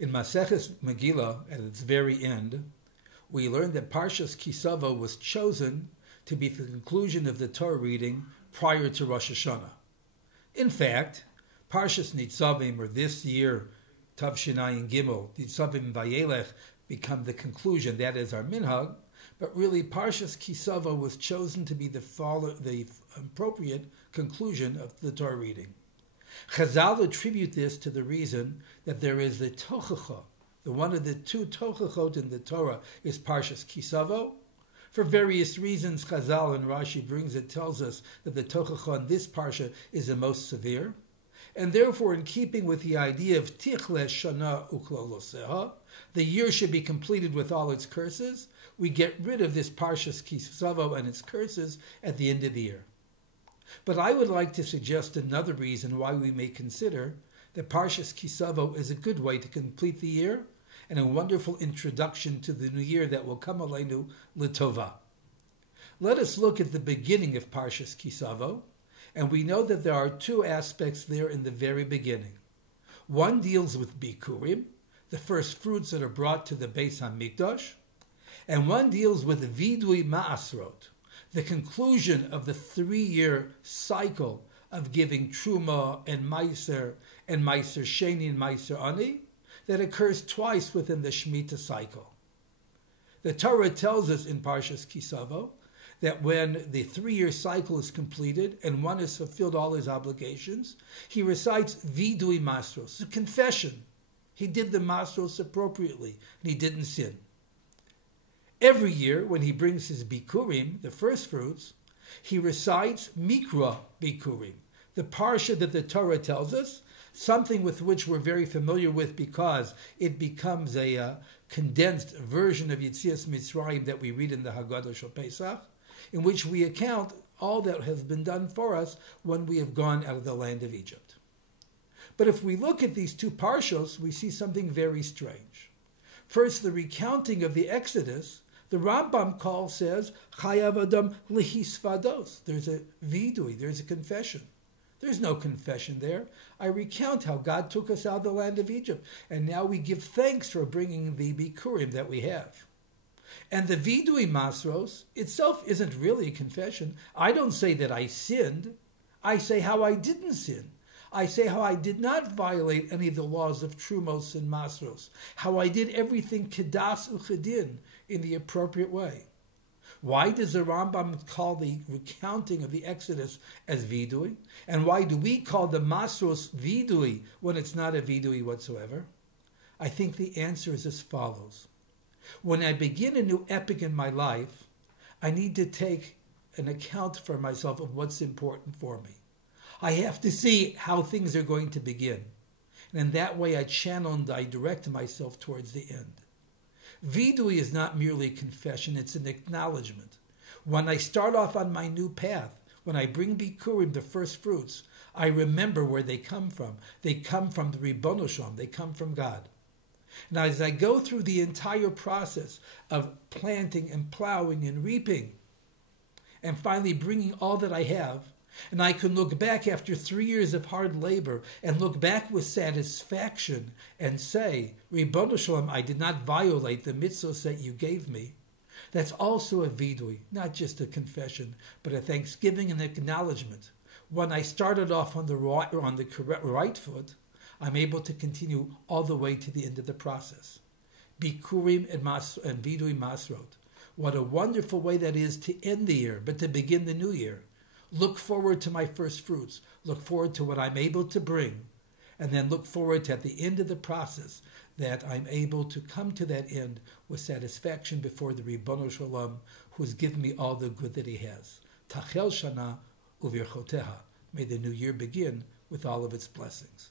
In Maseches Megillah, at its very end, we learned that Parshas KiTavo was chosen to be the conclusion of the Torah reading prior to Rosh Hashanah. In fact, Parshas Nitzavim, or this year, Tavshinayim Gimel, Nitzavim Vayelech, become the conclusion, that is our minhag, but really Parshas KiTavo was chosen to be the appropriate conclusion of the Torah reading. Chazal attribute this to the reason that there is the tochacha. The one of the two tochachot in the Torah is Parshas KiTavo. For various reasons, Chazal and Rashi tells us that the tochacha in this parsha is the most severe. And therefore, in keeping with the idea of tichle shana ukloloseha, the year should be completed with all its curses, we get rid of this Parshas KiTavo and its curses at the end of the year. But I would like to suggest another reason why we may consider that Parshas KiTavo is a good way to complete the year and a wonderful introduction to the new year that will come aleinu l'tova. Let us look at the beginning of Parshas KiTavo, and we know that there are two aspects there in the very beginning. One deals with Bikurim, the first fruits that are brought to the Beis HaMikdash, and one deals with Vidui Ma'asrot, the conclusion of the 3-year cycle of giving Truma and Meiser Sheni and Meiser Ani that occurs twice within the Shemitah cycle. The Torah tells us in Parshas KiTavo that when the 3-year cycle is completed and one has fulfilled all his obligations, he recites Vidui Masros, the confession. He did the Masros appropriately and he didn't sin. Every year, when he brings his Bikurim, the first fruits, he recites Mikra Bikurim, the parsha that the Torah tells us, something with which we're very familiar with because it becomes a condensed version of Yetzias Mitzrayim that we read in the Haggadah Shel Pesach, in which we account all that has been done for us when we have gone out of the land of Egypt. But if we look at these two parshos, we see something very strange. First, the recounting of the Exodus. The Rambam says, Chayav Adam lihisvados. There's a vidui, there's a confession. There's no confession there. I recount how God took us out of the land of Egypt, and now we give thanks for bringing the Bikurim that we have. And the vidui masros itself isn't really a confession. I don't say that I sinned. I say how I didn't sin. I say how I did not violate any of the laws of Trumos and Masros, how I did everything Kedas Uchedin in the appropriate way. Why does the Rambam call the recounting of the Exodus as Vidui? And why do we call the Masros Vidui when it's not a Vidui whatsoever? I think the answer is as follows. When I begin a new epic in my life, I need to take an account for myself of what's important for me. I have to see how things are going to begin. And in that way, I channel and I direct myself towards the end. Vidui is not merely a confession, it's an acknowledgement. When I start off on my new path, when I bring Bikurim, the first fruits, I remember where they come from. They come from the Ribbono Shalom, they come from God. Now, as I go through the entire process of planting and plowing and reaping, and finally bringing all that I have, and I can look back after 3 years of hard labor and look back with satisfaction and say, Ribbono Shalom, I did not violate the mitzvos that you gave me. That's also a vidui, not just a confession, but a thanksgiving and acknowledgement. When I started off on the right foot, I'm able to continue all the way to the end of the process. Bikurim and vidui masrot. What a wonderful way that is to end the year, but to begin the new year. Look forward to my first fruits. Look forward to what I'm able to bring. And then look forward to, at the end of the process, that I'm able to come to that end with satisfaction before the Ribbono Shalom, who has given me all the good that he has. Tachel Shana Uvirchoteha. May the new year begin with all of its blessings.